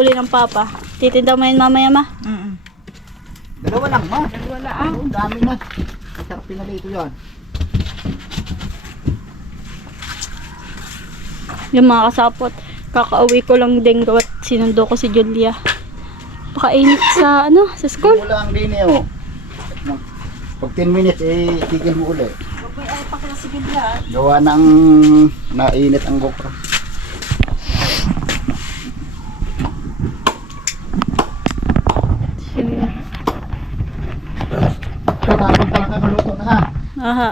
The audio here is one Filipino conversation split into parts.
huli ng papa. Titinda mo yun mamaya, ma? Dalawa lang, ma. Dalawa lang. Ang dami na. Masarap pinalito yan. Yung mga kasapot, kakauwi ko lang din gawat sinundo ko si Julia. Pakainit sa sa school. Wala ang din eh, oh. Pag 10 minutes, tigil mo ulit. Baboy ay pakilasigid yan. Gawa ng nainit ang GoPro. Tapos pala kayo maluto na ha. Aha.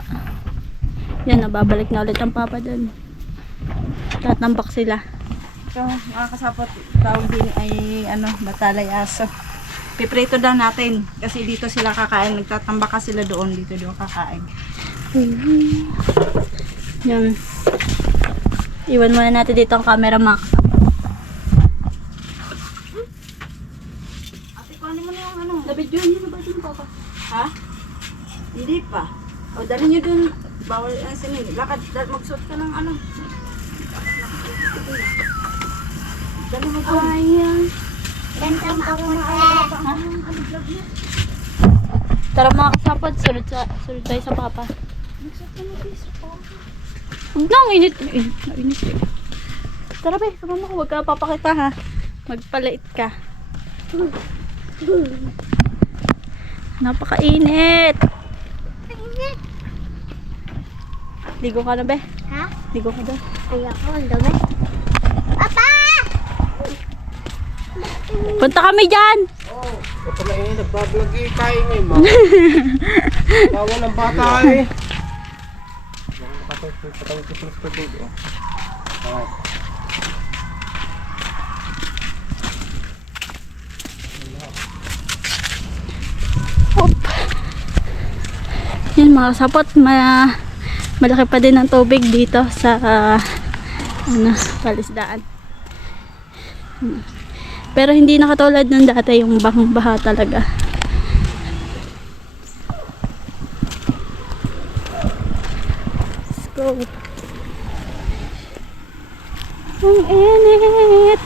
Yan, nababalik na ulit ang papa doon. Tatambak sila. So, mga kasapot, tawag din ay batalay aso. Piprito daw natin kasi dito sila kakain. Nagtatambaka sila doon, dito daw kakain. Yan. Iwan muna natin dito ang camera, mga kasapot. Ate, kuhanin mo na yung Nabidyo niyo na ba din, papa? Ha? Hindi pa. O, dali nyo dun. Bawal ang sinin. Lakad, magsuot ka ng Dali mo dun. Ayan. Tara mga kasapot, sunod tayo sa papa. Huwag na, ang init. Init. Tara be, sumama ko, huwag ka papakita ha. Magpalait ka. Napakainit. Ligo ka na be? Ha? Ligo ka daw. Ayoko, ang dumi. Papa! Punta kami dyan! Ito na nagbablog tayo ngayon, ma. Bawal ang bata eh. Yun mga kasapot, malaki pa din ang tubig dito sa palisdaan. Pero hindi na katulad ng dati yung bahang baha talaga. Let's go. Ang init.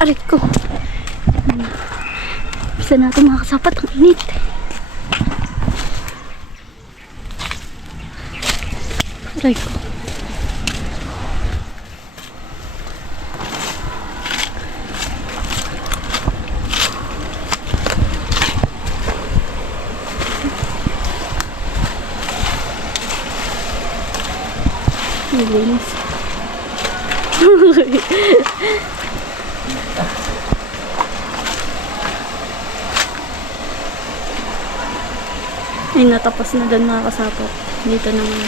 Aray ko. Bisa natin mga kasapat, ang init. Aray ko. Linis. Ay, natapos na doon mga kasapot. Dito naman.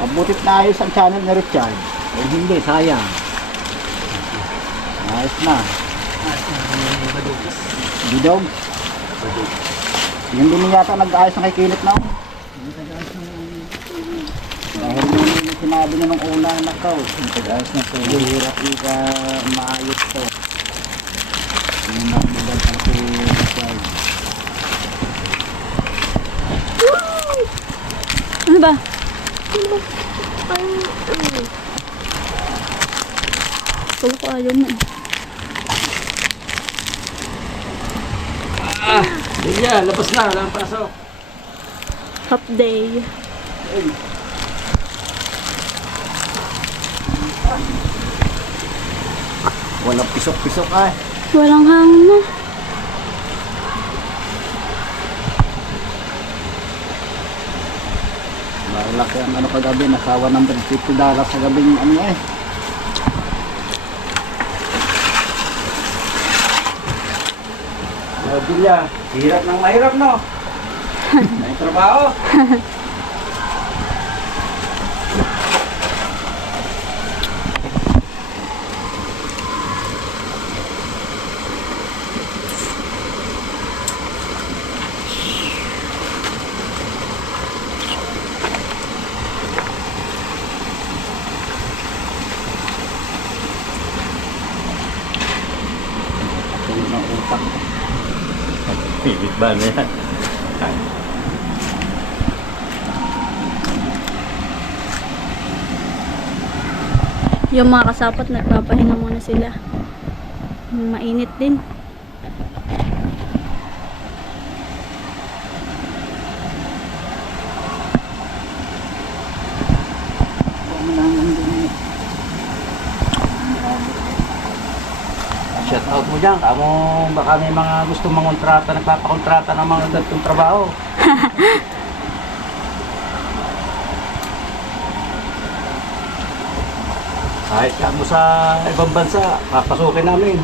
Mabutit na ayos ang channel ni Richard. Eh hindi, sayang. Ayos na. Bidog. Yung din yata nag-ayos na kay Kilit na. Dahil yung sinabi niya nung una na nakaw. Nag-ayos na ito. Hirap ika maayos to. Yung nagbugan pa si Richard. Ano ba? Huwag ko ayaw na. Lilia, labas na. Wala ang pasok. Half day. Walang pisok-pisok ay. Walang hangin na. Malaki ang ano kagabi, nasa $150 sa gabing ano eh. Bilya, hirap ng mahirap no? May trabaho. Tulog ng utak. Pilit ba na yan? Yung mga kasapot, nagpapahinga muna sila. Mainit din. Shout out mo dyan, kamo baka may mga gusto mangontrata, nagpapakontrata ng mga ganitong trabaho. Kahit kamo sa ibang bansa, papasukin namin.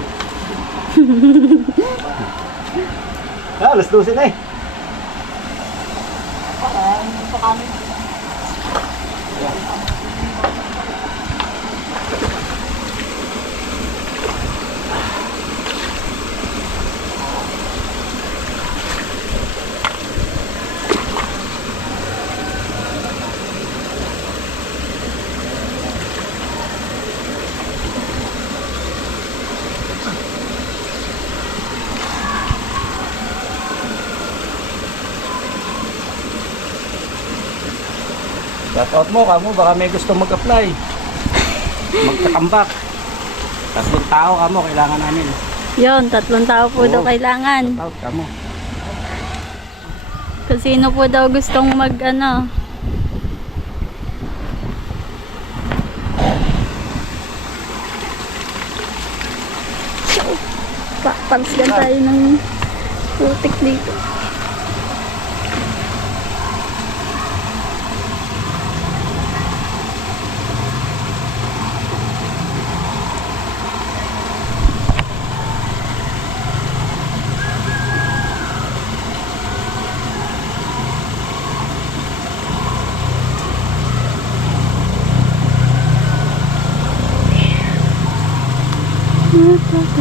Alas 12 na eh. Shout out mo, kamo baka may gusto mag-apply. Magkakambak. 3 tao kamo, kailangan namin. Yun, 3 tao po daw Oo. kailangan. Shout out kamo. Kung sino po daw gustong mag ano. Papansgan tayo ng putik dito.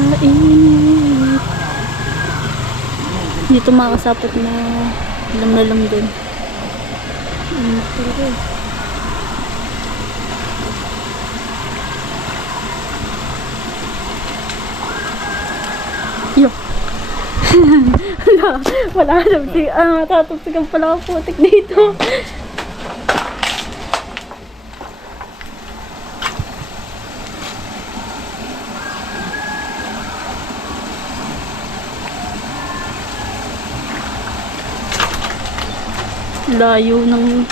Napakainit. Dito makasapot na alam din. Yo. Wala na. Tatapsikan pala ako putik dito. Layo ng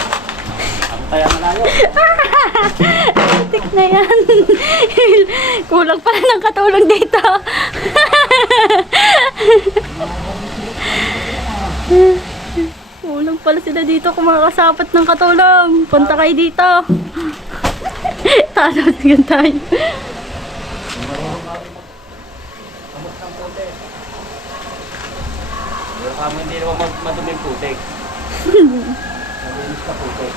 Ako kaya malayo. putik na yan. Kulang pala ng katulong dito. Kulang pala sila dito kung makakasapat ng katulong. Punta kayo dito. Tatapsikan tayo. Pero kamo hindi naman maduming putik. Malinis ka putik.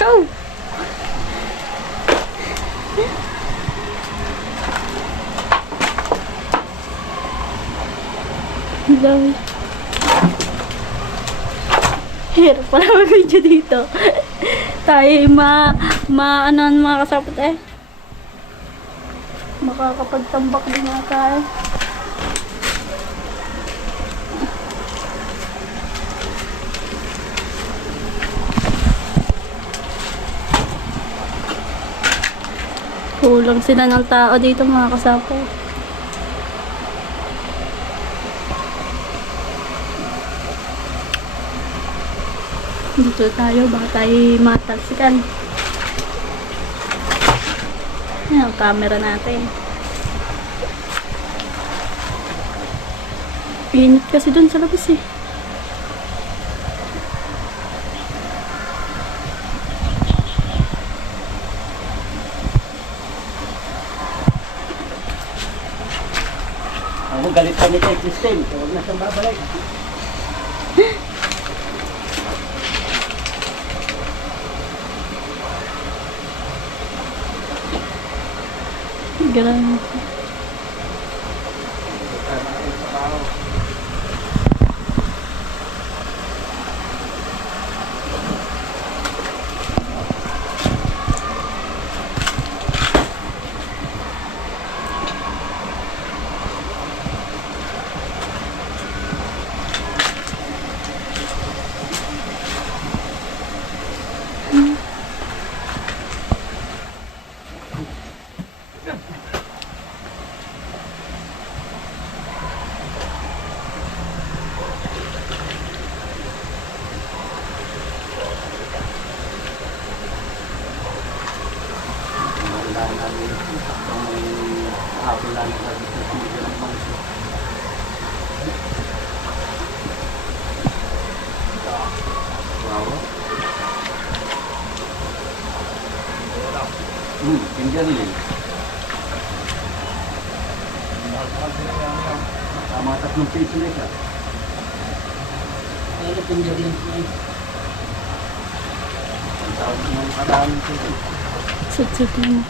Go! Hello. Hirap pala mag-video dito. Tayo ano mga kasapot eh. Makakapagtambak din nga tayo. Kulang sila ng tao dito mga kasapo. Dito tayo, baka tayo matalsikan. Yan ang camera natin. Init kasi dun sa labas eh. Ako galit pa nito yung system. Huwag na siyang babalik. Grabe. Tingnan din. Tama 3 piso na siya. Ay, tingnan din. Ang tawag ng karami ko. Sit mo.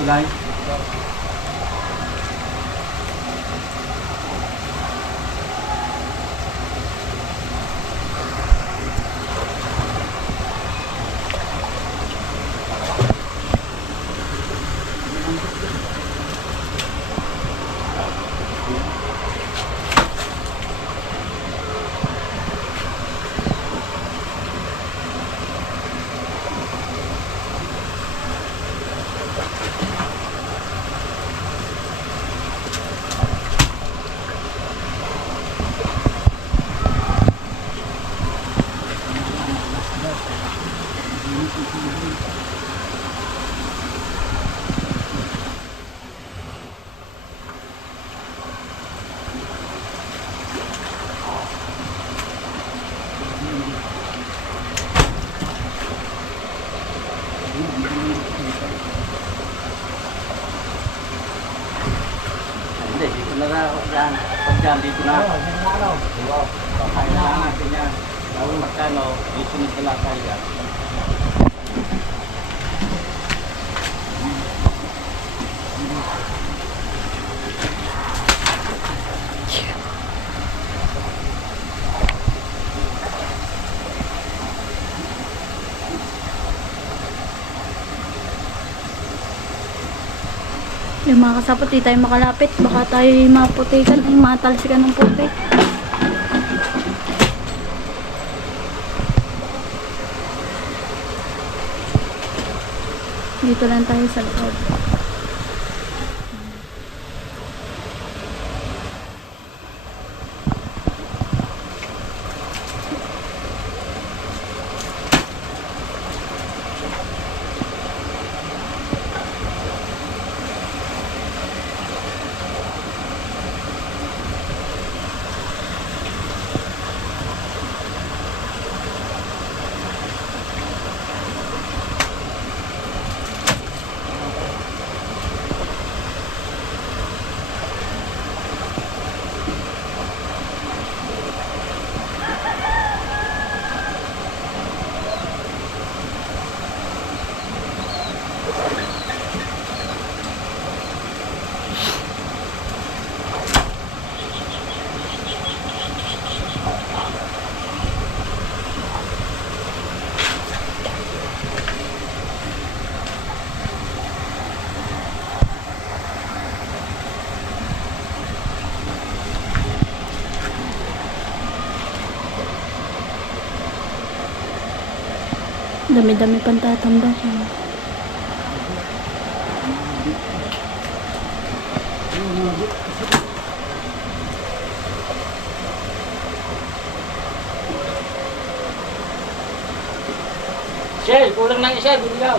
Kulay. Hindi, dito na ako dyan. Pag dyan, dito na. Kailangan natin yan. Kung magkano, dito na sila kaya. Yung mga kasapot, di tayo makalapit. Baka tayo maputikan, ay matalsikan ng puti. Dito lang tayo sa loob. Dami-dami pang tatambak. Shell, kulang lang isa, bilaw.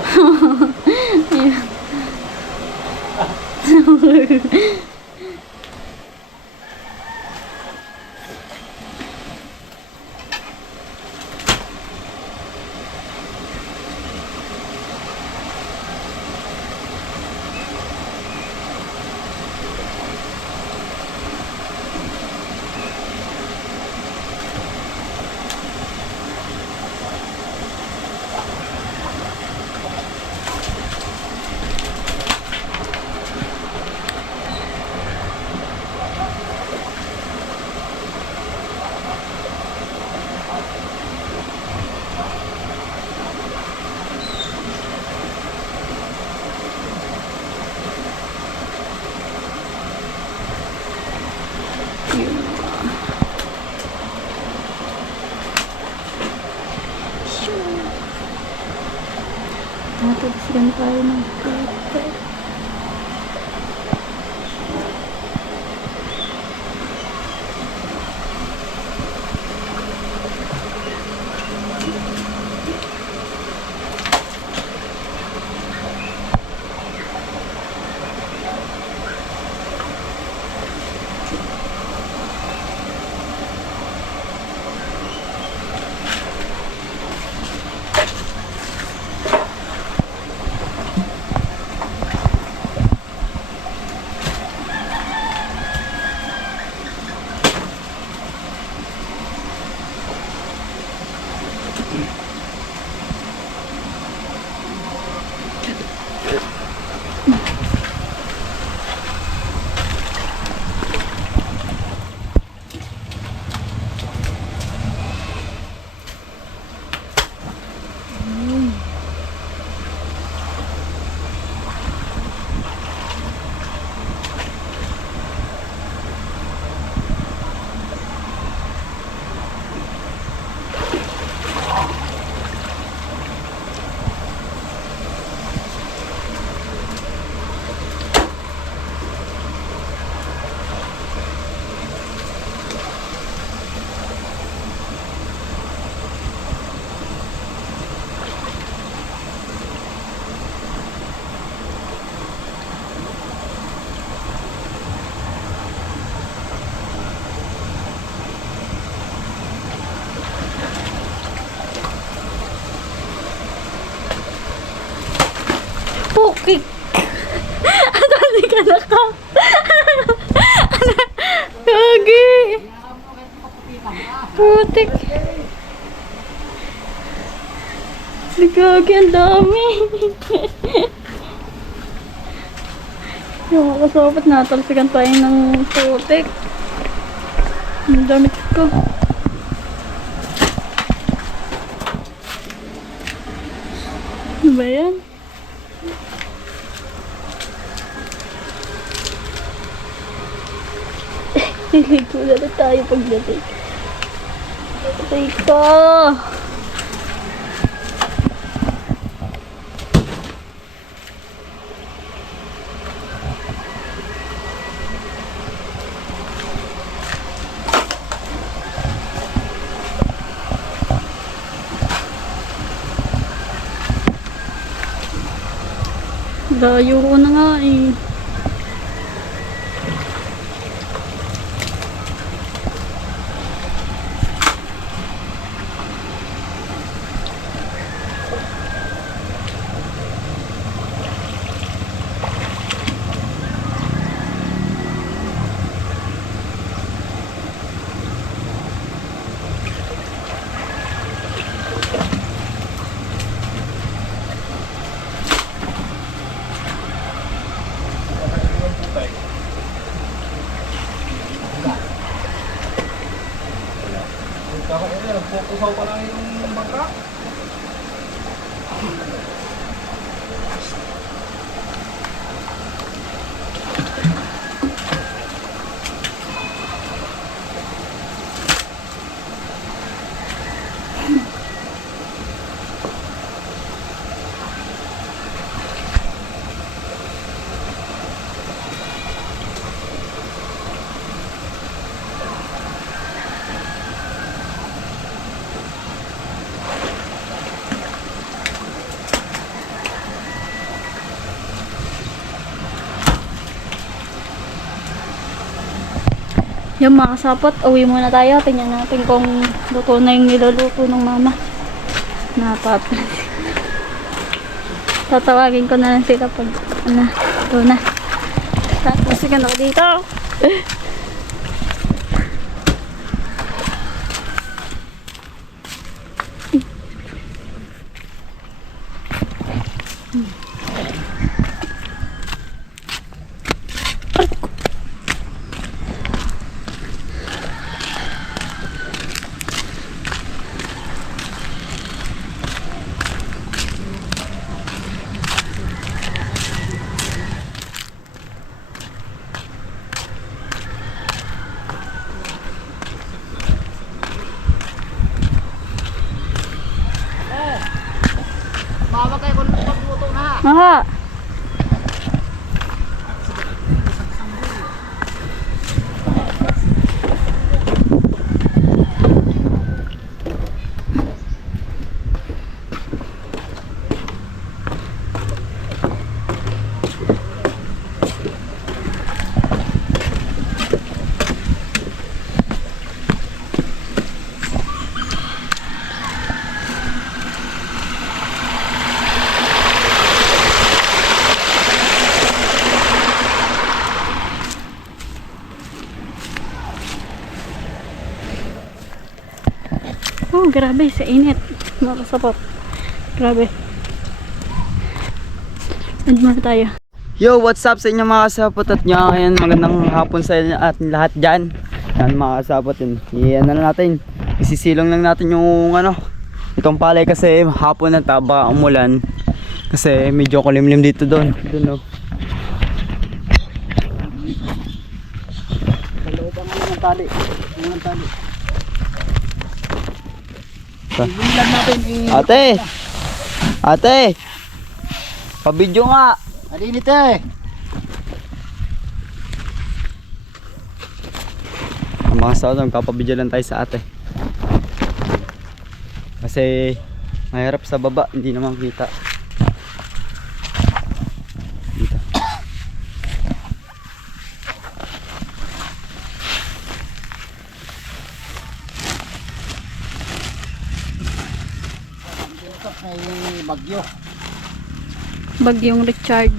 Natapos tayo ng kete. Pukik! Dali ka na ka! Kagi! Putik! Kagi, ang dami! Yung kasapat natalsikan tayo ng putik. Ang damit ko. Ano ba yan? Niligo na rin tayo pagdating. Patay ka! Layo ko na nga eh. Yung mga kasapot, uwi muna tayo. Tingnan natin kung luto na yung niluluto ng mama. Tatawagin ko na lang sila pag luto na. Tapos ka na ako dito. Mabagay ko nung pagluto na ha. Aha. Oh, grabe, sa init. Mga kasapot. Grabe. End muna tayo. Yo, what's up sa inyo mga kasapot at nyo? Ayan, magandang hapon sa inyo at lahat dyan. Yan mga kasapot yun. Iyan na natin. Isisilong lang natin yung itong palay kasi hapon na baka umulan. Kasi medyo kulimlim dito doon. Doon oh. Kalooban nga ng tali. Ng tali. Sa- Ilan natin Ate! Pabidyo nga! Alinit eh. Mga kasapot, magpapabidyo lang tayo sa ate. Kasi mahirap sa baba, hindi naman kita. Dito. May bagyo. Bagyong Richard.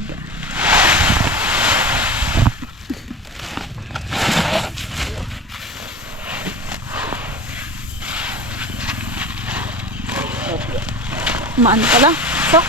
Maano pala? Sok.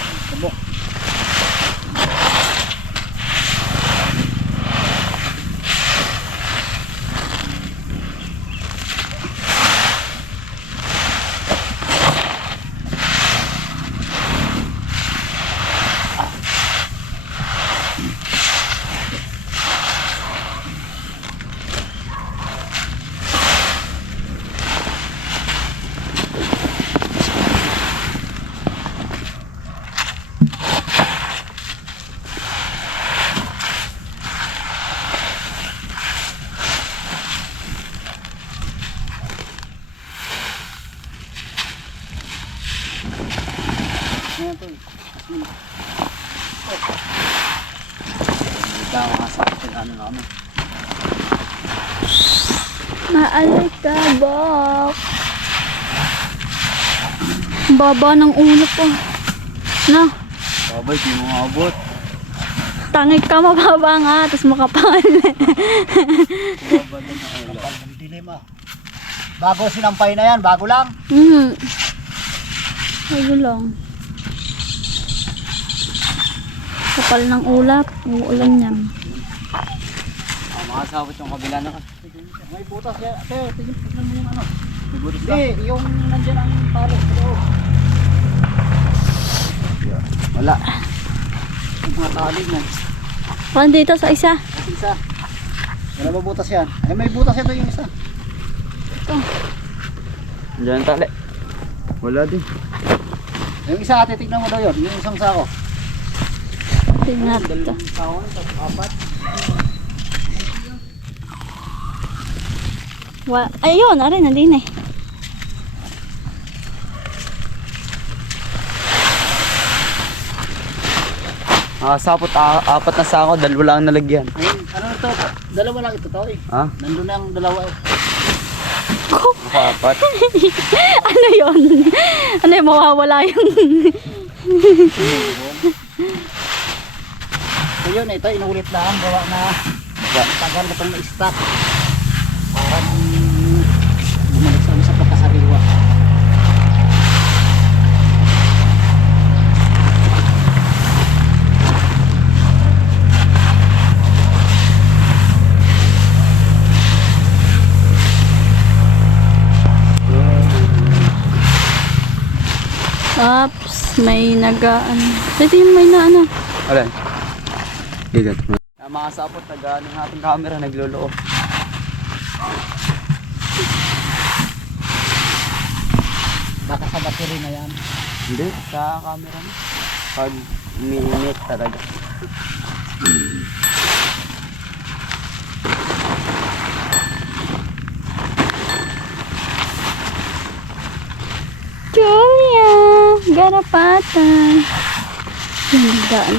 Ayan to. Dito mga kasapot, na kami. Maalikabok. Baba ng ulo po. Na, Babay, di mo maabot. tangik ka, mababa nga, tapos makapal. Dilim ah. Bago sinampay na yan, bago lang. Ayun lang. Kapal ng ulap, uulan yan. Mga kasapot yung kabila na. May butas yan. Ate, tignan mo yung May butas ka. Hindi, yung nandyan ang pare sa loob. Wala. Yung mga talig na. Parang dito sa isa. Isa. Wala ba butas yan? Ay, may butas ito yung isa. Diyan ang tali. Wala din. Yung isa ate, tignan mo daw yun. Yung isang sako. Tingnan natin. Sako, apat. Ayun, arin, nandun eh. Mga kasapot, apat na sako, dalawa lang nalagyan. Ayun, ano ito? Dalawa lang ito to eh. Ha? Nandun na ang dalawa eh. Apat. Ano yun? Ano yung mawawala yung... So yun, ito inulit lang. Gawa na tagal na itong na-stop. Parang bumalik sa pagkasariwa. Ops, may nagaan. Ito yung may na ano. Alin? Bigat mo. Mga sapot, tagaan ng ating camera, nagluloo. Baka sa battery na yan. Hindi, sa camera na. Pag umiinit talaga. Julia, garapatan. Yung nagaan.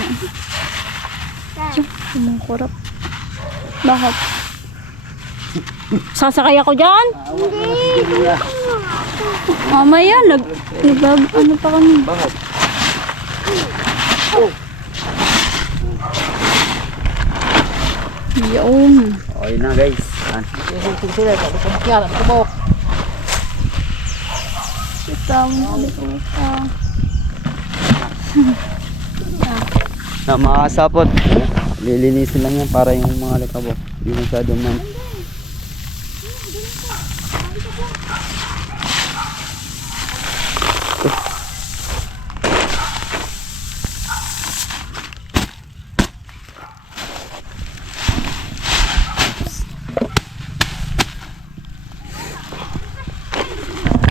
Diyan, kumukurap. Bakit? Sasakay ako dyan? Mamaya, ano pa kami? Bakit? Yun. Okay na guys. Sige, tapos sa makyala, nakabok. Ito, ito. Na mga sapot, lilinisin lang yan para yung mga likabok. Yung masyadong man.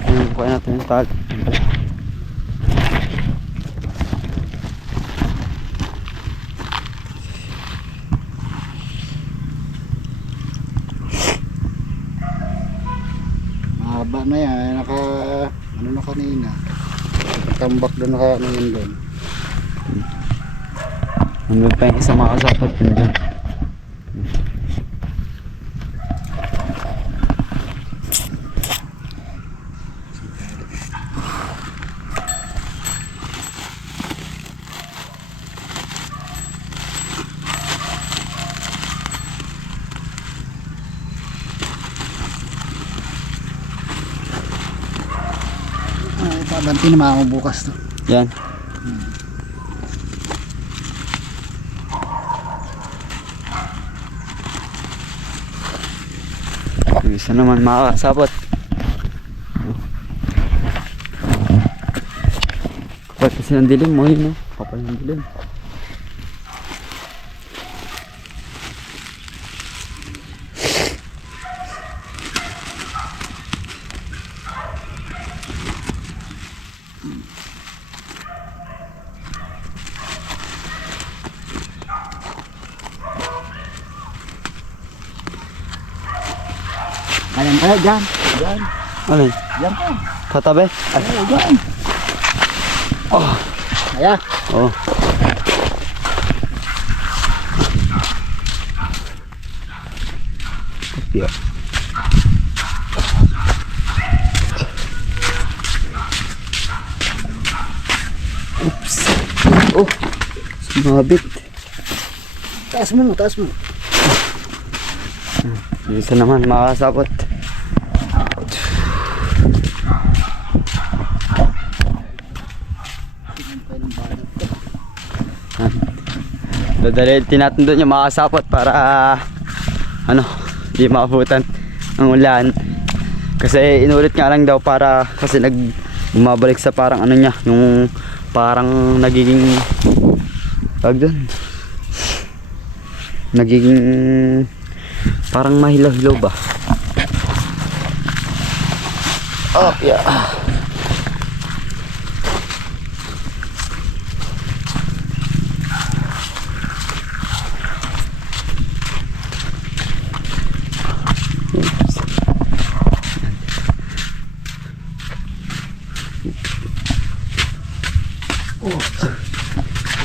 Ayun, kuha natin yung tag. Mahaba na yan, ano na kanina. Tambak doon naka ano yun doon. Nandun pa yung isa mga kasapot yun dyan. Pabanti na mga bukas to. Yan. Yung isa naman mga kasapot. Kapal kasi ng dilim mo yun, no? Kapal ng dilim. Ayan tayo, dyan. Dyan. Ano yun? Dyan ka. Katabi? Ay, Ayan, dyan. oh. Ayan. Oh. Yeah. Oops. Oh. Sumabit. Taas mo, taas mo. Yung isa naman makakasapot. Dadalhin natin doon yung makakasapot para ano, di maabutan ng ulan. Kasi inulit nga lang daw para kasi bumabalik sa parang ano niya, yung parang nagiging tawag doon. Nagiging parang mahilaw-hilaw ba? Oh, yeah.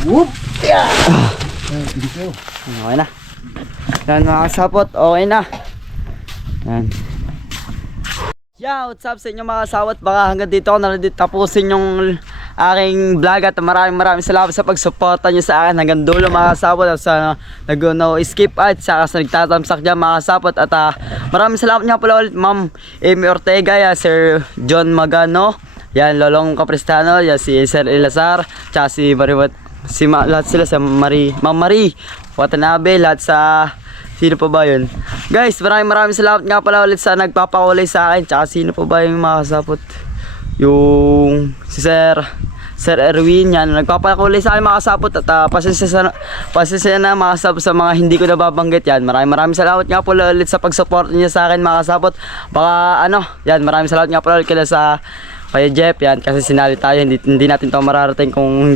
Whoop! Yeah! Thank you. Okay na. Yan mga kasapot, okay na. Yan. Yeah, what's up sa inyo mga kasawat? Baka hanggang dito ako na tapusin yung aking vlog at maraming salamat sa pagsuporta nyo sa akin hanggang dulo mga kasapot at sa no skip ads saka sa nagtatamsak dyan mga kasapot at maraming salamat nga pala ulit Ma'am Amy Ortega, Sir John Magano, yan Lolong Capristano, yan si Sir Elazar, tsaka si Mariwat, lahat sila sa Ma'am Marie Watanabe, lahat sa sino pa ba yun? Guys, maraming salamat nga pala ulit sa nagpapakulay sa akin. Tsaka sino pa ba yung mga kasapot? Yung si Sir Erwin, yan. Nagpapakulay sa akin mga kasapot. At pasensya na mga kasapot sa mga hindi ko nababanggit yan. Maraming salamat nga pala ulit sa pag-support niyo sa akin mga kasapot. Baka yan, maraming salamat nga pala ulit kila sa kay Jeff, yan. Kasi sinali tayo, hindi natin to mararating kung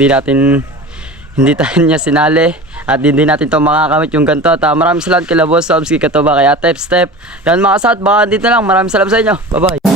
hindi tayo niya sinali at hindi natin to makakamit yung ganito. At maraming salamat kila Boss Sobs, kay Katoba, kay Ate Step. Yan mga kasat, baka dito lang. Maraming salamat sa inyo. Bye bye.